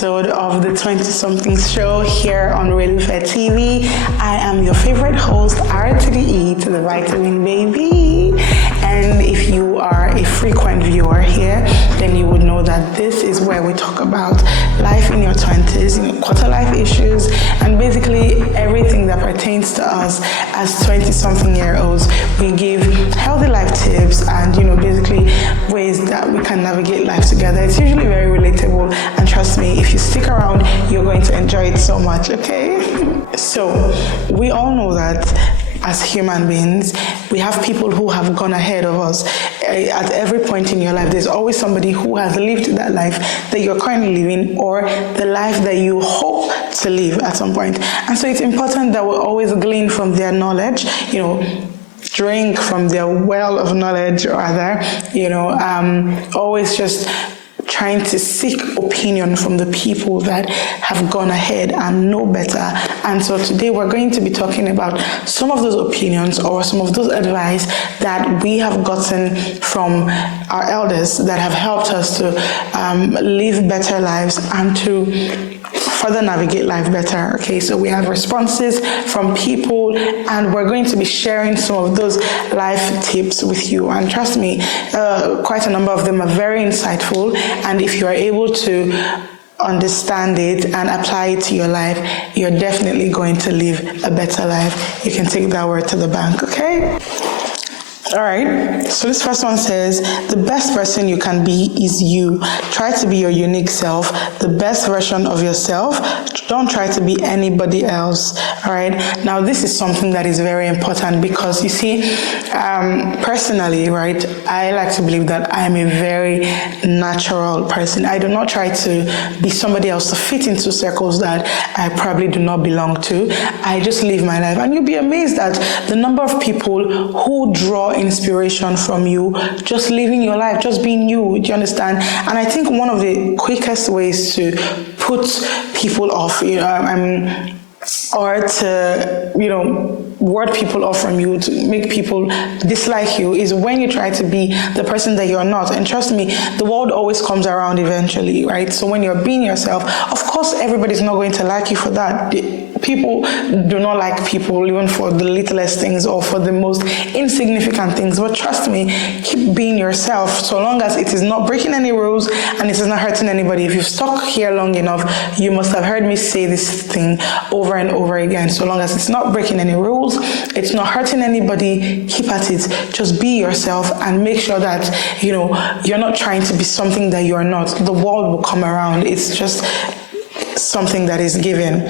episode of the 20-somethings show here on Relufe TV. I am your favorite host, R to the E to the vitamin baby. And if you are a frequent viewer here, then you would know that this is where we talk about life in your 20s, quarter life issues, and basically everything that pertains to us as 20-something-year-olds. We give healthy life tips and, basically ways that we can navigate life together. It's usually very relatable, and trust me, if you stick around, you're going to enjoy it so much, okay? So, we all know that as human beings, we have people who have gone ahead of us. At every point in your life, there's always somebody who has lived that life that you're currently living, or the life that you hope to live at some point. And so it's important that we always glean from their knowledge, drink from their well of knowledge, rather, always just trying to seek opinion from the people that have gone ahead and know better. And so today we're going to be talking about some of those opinions or some of those advice that we have gotten from our elders that have helped us to live better lives and to further navigate life better. Okay, so we have responses from people, and we're going to be sharing some of those life tips with you. And trust me, quite a number of them are very insightful. And if you are able to understand it and apply it to your life, you're definitely going to live a better life. You can take that word to the bank, okay? All right, so this first one says, the best person you can be is you. Try to be your unique self, the best version of yourself. Don't try to be anybody else, all right? Now, this is something that is very important because, you see, personally, right, I like to believe that I'm a very natural person. I do not try to be somebody else to fit into circles that I probably do not belong to. I just live my life. And you'll be amazed at the number of people who draw inspiration from you, just living your life, just being you. Do you understand? And I think one of the quickest ways to put people off, or to, ward people off from you, to make people dislike you, is when you try to be the person that you're not. And trust me, the world always comes around eventually, right? So when you're being yourself, of course, everybody's not going to like you for that. People do not like people even for the littlest things or for the most insignificant things. But trust me, keep being yourself so long as it is not breaking any rules and it is not hurting anybody. If you've stuck here long enough, you must have heard me say this thing over and over again. So long as it's not breaking any rules, it's not hurting anybody, keep at it. Just be yourself and make sure that, you're not trying to be something that you're not. The world will come around. It's just something that is given.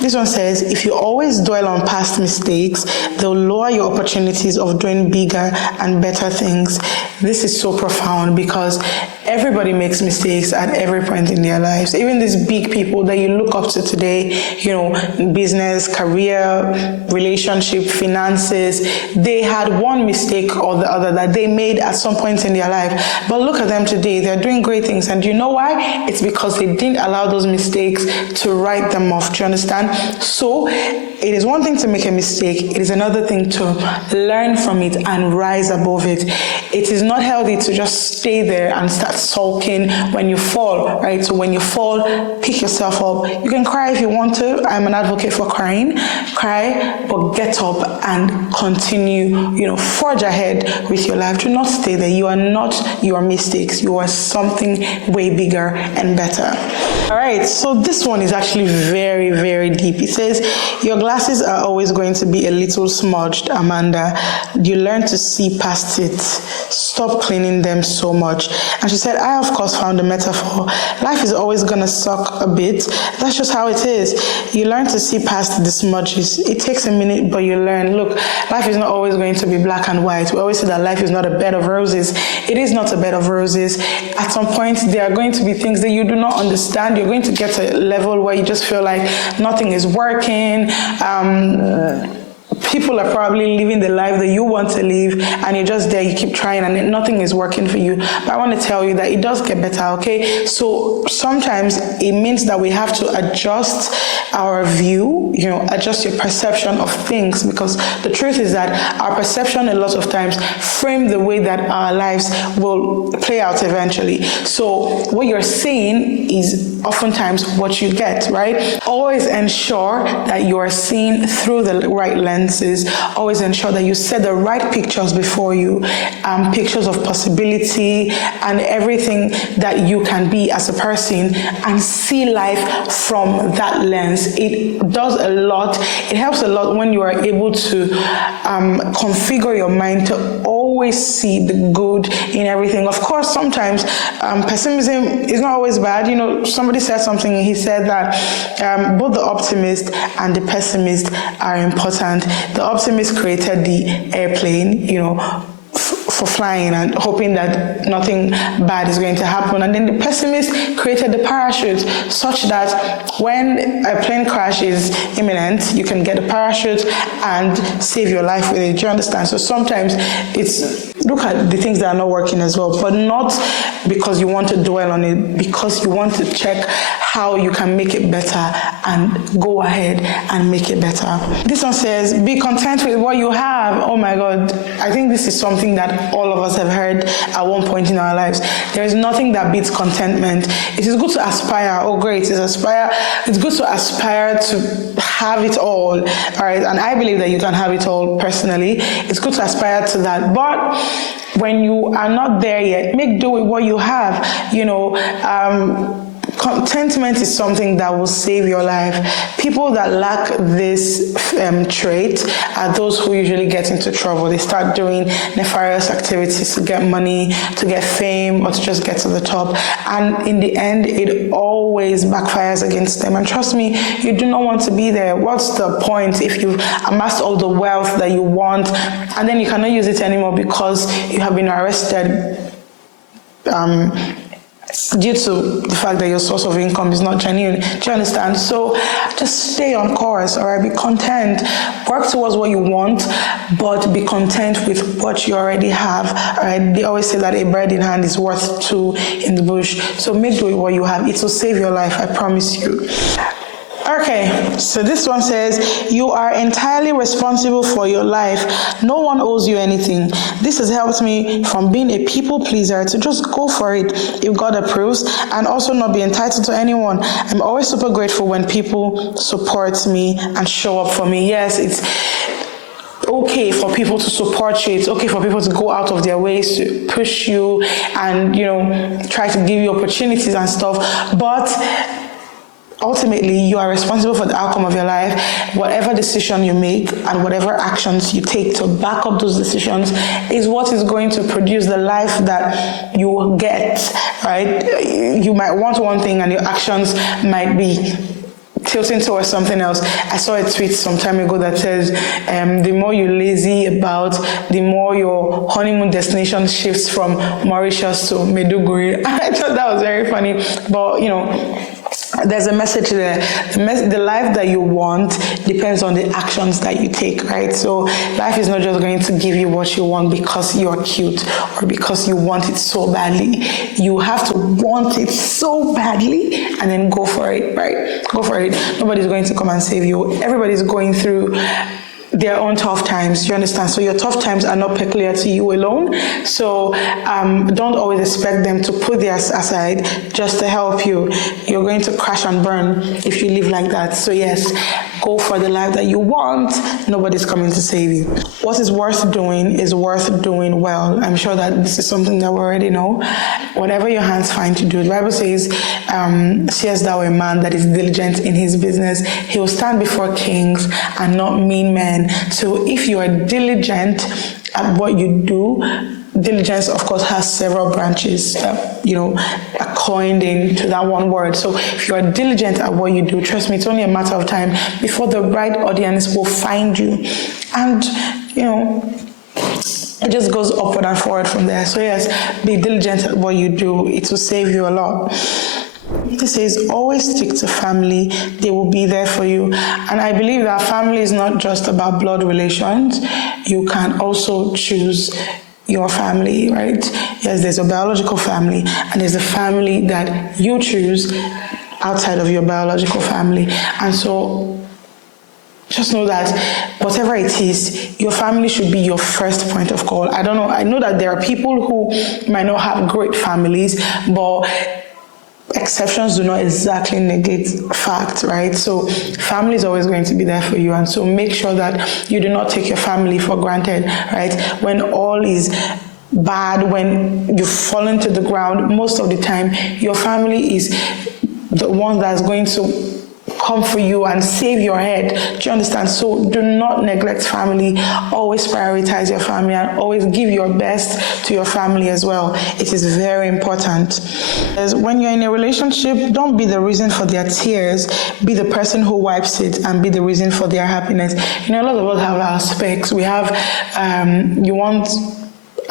This one says, if you always dwell on past mistakes, they'll lower your opportunities of doing bigger and better things. This is so profound because everybody makes mistakes at every point in their lives. Even these big people that you look up to today, business, career, relationship, finances, they had one mistake or the other that they made at some point in their life. But look at them today. They're doing great things. And you know why? It's because they didn't allow those mistakes to write them off. Do you understand? So it is one thing to make a mistake. It is another thing to learn from it and rise above it. It is not healthy to just stay there and start sulking when you fall, right? So when you fall, pick yourself up. You can cry if you want to. I'm an advocate for crying. Cry, but get up and continue, forge ahead with your life. Do not stay there. You are not your mistakes. You are something way bigger and better. All right, so this one is actually very, very deep. It says, your glasses are always going to be a little smudged, Amanda. You learn to see past it. Stop cleaning them so much. And she said, I, of course, found a metaphor. Life is always going to suck a bit. That's just how it is. You learn to see past the smudges. It takes a minute, but you learn. Look, life is not always going to be black and white. We always say that life is not a bed of roses. It is not a bed of roses. At some point, there are going to be things that you do not understand. You're going to get to a level where you just feel like nothing is working. people are probably living the life that you want to live, and you're just there, you keep trying, and nothing is working for you. But I want to tell you that it does get better, okay? So sometimes it means that we have to adjust our view, adjust your perception of things, because the truth is that our perception a lot of times frame the way that our lives will play out eventually. So what you're seeing is oftentimes what you get, right? Always ensure that you are seeing through the right lenses. Always ensure that you set the right pictures before you, pictures of possibility and everything that you can be as a person, and see life from that lens. It does a lot. It helps a lot when you are able to configure your mind to always see the good in everything. Of course, sometimes pessimism is not always bad. Somebody said something, he said that both the optimist and the pessimist are important. The optimist created the airplane, for flying and hoping that nothing bad is going to happen. And then the pessimist created the parachute such that when a plane crash is imminent, you can get a parachute and save your life with it. Do you understand? So sometimes it's look at the things that are not working as well, but not because you want to dwell on it, because you want to check how you can make it better and go ahead and make it better. This one says, be content with what you have. Oh my God. I think this is something that all of us have heard at one point in our lives. There is nothing that beats contentment. It is good to aspire. Oh great, it's good to aspire to have it all right? And I believe that you can have it all personally. It's good to aspire to that. But when you are not there yet, make do with what you have. Contentment is something that will save your life. People that lack this trait are those who usually get into trouble. They start doing nefarious activities to get money, to get fame, or to just get to the top. And in the end, it always backfires against them. And trust me, you do not want to be there. What's the point if you've amassed all the wealth that you want, and then you cannot use it anymore because you have been arrested due to the fact that your source of income is not genuine? Do you understand? So just stay on course, all right? Be content. Work towards what you want, but be content with what you already have, all right? They always say that a bird in hand is worth two in the bush. So make do with what you have. It will save your life, I promise you. Okay, so this one says, you are entirely responsible for your life. No one owes you anything. This has helped me from being a people pleaser to just go for it if God approves, and also not be entitled to anyone. I'm always super grateful when people support me and show up for me. Yes, it's okay for people to support you. It's okay for people to go out of their ways to push you and, try to give you opportunities and stuff. But ultimately, you are responsible for the outcome of your life. Whatever decision you make and whatever actions you take to back up those decisions is what is going to produce the life that you will get, right? You might want one thing and your actions might be tilting towards something else. I saw a tweet some time ago that says, the more you're lazy about, the more your honeymoon destination shifts from Mauritius to Maiduguri. I thought that was very funny, but there's a message there. The life that you want depends on the actions that you take, right? So life is not just going to give you what you want because you're cute or because you want it so badly. You have to want it so badly and then go for it, right? Go for it. Nobody's going to come and save you. Everybody's going through their own tough times, you understand? So your tough times are not peculiar to you alone. So don't always expect them to put theirs aside just to help you. You're going to crash and burn if you live like that. So yes, go for the life that you want. Nobody's coming to save you. What is worth doing well. I'm sure that this is something that we already know. Whatever your hands find to do. The Bible says, seest thou a man that is diligent in his business, he will stand before kings and not mean men. So if you are diligent at what you do, diligence, of course, has several branches, are coined into that one word. So if you are diligent at what you do, trust me, it's only a matter of time before the right audience will find you. And, it just goes upward and forward from there. So yes, be diligent at what you do. It will save you a lot. It says, always stick to family. They will be there for you. And I believe that family is not just about blood relations. You can also choose your family, right? Yes, there's a biological family, and there's a family that you choose outside of your biological family. And so just know that whatever it is, your family should be your first point of call. I know that there are people who might not have great families, but exceptions do not exactly negate fact, right? So family is always going to be there for you, and so make sure that you do not take your family for granted, right? When all is bad, when you fall into the ground, most of the time your family is the one that's going to come for you and save your head. Do you understand? So do not neglect family. Always prioritize your family, and always give your best to your family as well. It is very important. As when you're in a relationship, don't be the reason for their tears. Be the person who wipes it, and be the reason for their happiness. A lot of us have our specs. We have,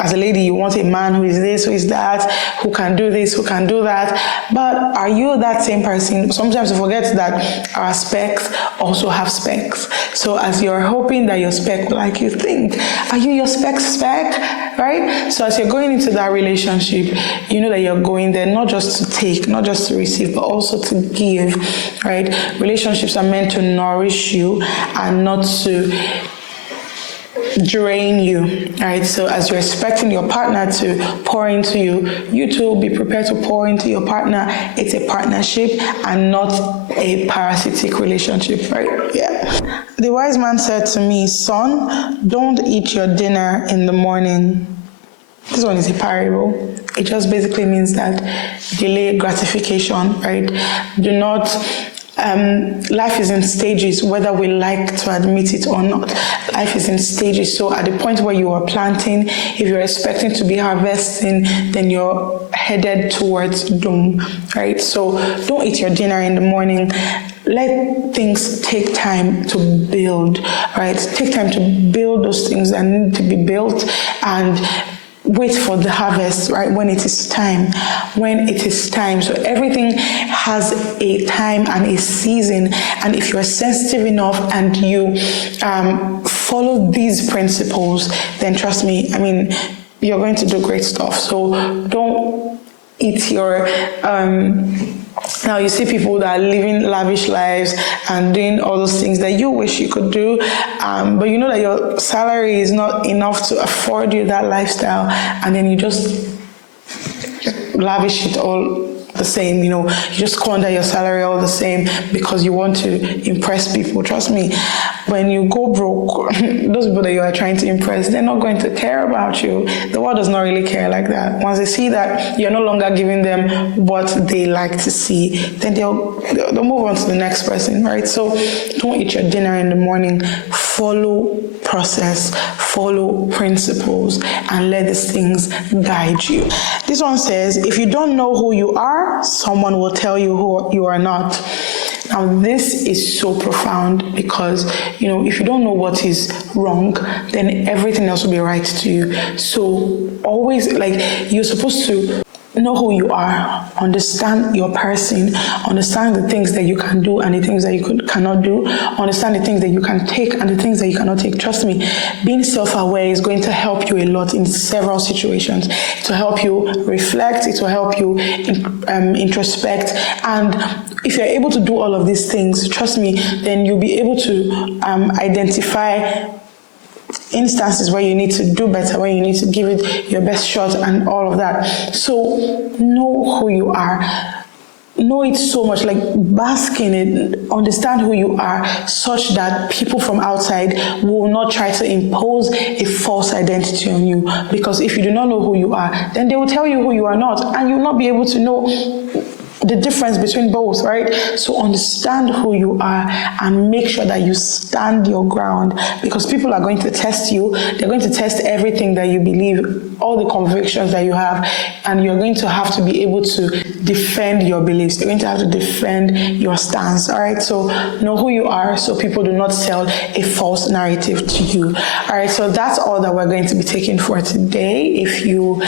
as a lady, you want a man who is this, who is that, who can do this, who can do that. But are you that same person? Sometimes we forget that our specs also have specs. So as you're hoping that your spec like you think, are you your spec, right? So as you're going into that relationship, you know that you're going there not just to take, not just to receive, but also to give, right? Relationships are meant to nourish you and not to drain you, right? So as you're expecting your partner to pour into you, you too be prepared to pour into your partner. It's a partnership and not a parasitic relationship, right? Yeah. The wise man said to me, son, don't eat your dinner in the morning. This one is a parable. It just basically means that delay gratification, right? Do not life is in stages, whether we like to admit it or not. Life is in stages. So at the point where you are planting, if you're expecting to be harvesting, then you're headed towards doom, right? So don't eat your dinner in the morning. Let things take time to build, right? Take time to build those things that need to be built, and wait for the harvest, right? When it is time. So everything has a time and a season. And if you're sensitive enough and you follow these principles, then trust me, you're going to do great stuff. So don't eat your... Now you see people that are living lavish lives and doing all those things that you wish you could do, but you know that your salary is not enough to afford you that lifestyle, and then you just lavish it all the same, you just squander your salary all the same because you want to impress people. Trust me, when you go broke, those people that you are trying to impress, they're not going to care about you. The world does not really care like that. Once they see that you're no longer giving them what they like to see, then they'll move on to the next person, right? So don't eat your dinner in the morning. Follow process, follow principles, and let these things guide you. This one says, if you don't know who you are, someone will tell you who you are not. Now, this is so profound because, if you don't know what is wrong, then everything else will be right to you. So always, you're supposed to know who you are, understand your person, understand the things that you can do and the things that you cannot do, understand the things that you can take and the things that you cannot take. Trust me, being self-aware is going to help you a lot in several situations. It will help you reflect, it will help you introspect, and if you're able to do all of these things, trust me, then you'll be able to identify instances where you need to do better, where you need to give it your best shot and all of that. So know who you are. Know it so much, bask in it, understand who you are, such that people from outside will not try to impose a false identity on you. Because if you do not know who you are, then they will tell you who you are not, and you'll not be able to know the difference between both, right? So understand who you are and make sure that you stand your ground, because people are going to test you. They're going to test everything that you believe, all the convictions that you have, and you're going to have to be able to defend your beliefs. You're going to have to defend your stance, all right? So know who you are so people do not sell a false narrative to you. All right, so that's all that we're going to be taking for today. If you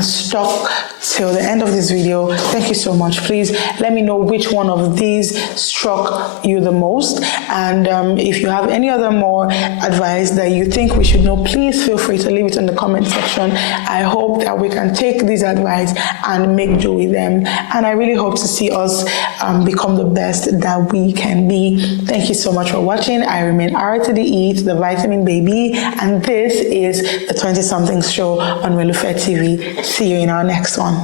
stuck till the end of this video. Thank you so much. Please let me know which one of these struck you the most, and if you have any other more advice that you think we should know, please feel free to leave it in the comment section. I hope that we can take this advice and make do with them, and I really hope to see us become the best that we can be. Thank you so much for watching. I remain R to the E to the vitamin baby, and this is the 20 somethings show on Relufe TV. See you in our next one.